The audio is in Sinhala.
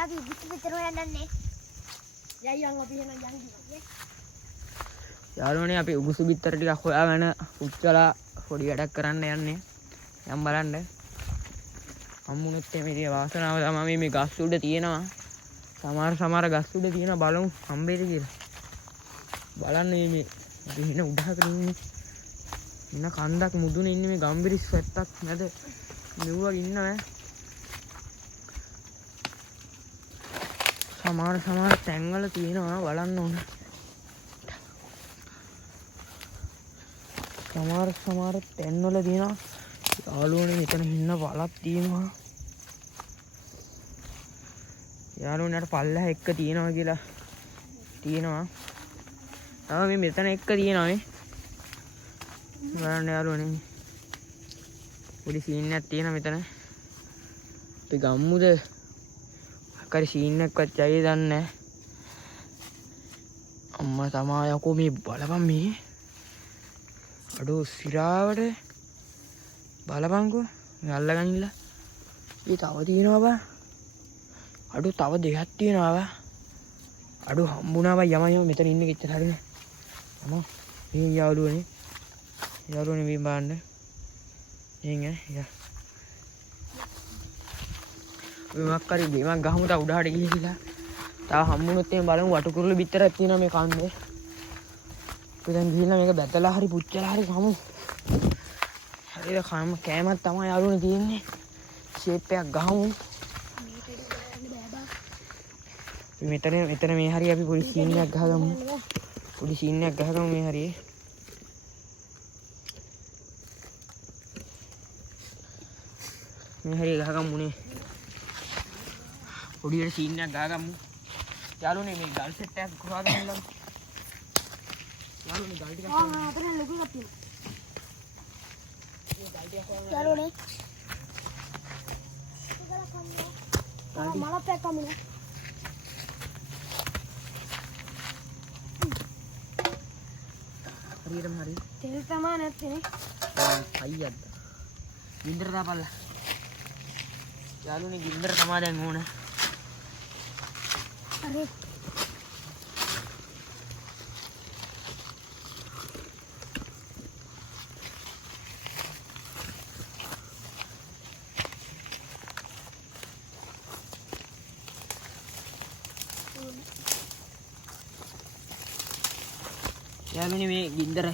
අපි උගුස්තු පිටර හොයන්නේ. යයියන් අපි එහෙනම් යන්නේ. යාළුවනේ අපි උගුසු බිත්තර ටිකක් හොයාගෙන උච්චලා පොඩි වැඩක් කරන්න යන්නේ. යම් බලන්න. අම්මුනෙත් මේ වාසනාව තමයි මේ ගස් උඩ තියෙනවා. සමහර ගස් උඩ තියෙන බලමු හම්බෙයිද කියලා. බලන්න මේ අපි හින උඩහක ඉන්නේ. ඉන්න කන්දක් මුදුනේ ඉන්නේ මේ ගම්බිරිස් වැත්තක් නැද. මෙව්වා ඉන්නවා. සමහර තැන්වල තියෙනවා බලන්න ඕන. සමහර තැන්වල තියෙනවා. යාළුවනේ මෙතන ඉන්න බලක් තියෙනවා. යාළුවනට පල්ලහ එක්ක තියෙනවා කියලා තියෙනවා. තව මේ මෙතන එක්ක තියෙනවා මේ. බලන්න යාළුවනේ. පොඩි සීන් එකක් තියෙනවා මෙතන. අපි ගම්මුද? අකරි සීන් එකක්වත් ඇයි දන්නේ නැහැ. අම්මා තමයි යකෝ මේ බලපන් මේ. අඩෝ සිරාවට බලපන්කෝ මේ අල්ලගනින්න. මේ තව තියෙනවා බා. අඩෝ තව දෙකක් තියෙනවා බා. අඩෝ හම්බුණා බා යම මෙතන ඉන්නේ කිච්චර හරිනේ. අම්මා මේ යාළුවනේ මේ බලන්න. එන්නේ යා. මේවක් කරි බීමක් ගහමු තා උඩහට ගිහිල්ලා. තාම හම්බුනොත් එහෙම බලමු වටුකුරුළු බිත්තරක් තියෙනවා මේ කන්නේ. අපි දැන් ගිහිල්ලා මේක බැතලා හරි පුච්චලා හරි කමු. හරිද කෑමක් තමයි යාළුවනේ තියෙන්නේ. ෂේප් එකක් ගහමු. මෙතන මේ හරිය අපි පොඩි සීන් එකක් ගහගමු. පොඩි සීන් එකක් ගහගමු මේ හරියේ. මේ හරිය ගහගමුනේ. පොඩියට සීන් එකක් ගහගමු. යාළුවනේ මේ ගල් සෙට් එකක් ගහගෙන ඉන්නලු. යාළුවනේ ගල් ටිකක් අතන ලොකු එකක් තියෙනවා. මේ ගල් ටිකක් හොයන්න. යාළුවනේ. මලක් පැක්කමුනේ. හරියටම හරි. තෙල් තමයි නැත්තේ. අයියද්ද. ගින්දර දාපල්ලා. යාළුවනේ ගින්දර තමයි දැන් ඕන. හරි. යාළුවනේ මේ ගින්දර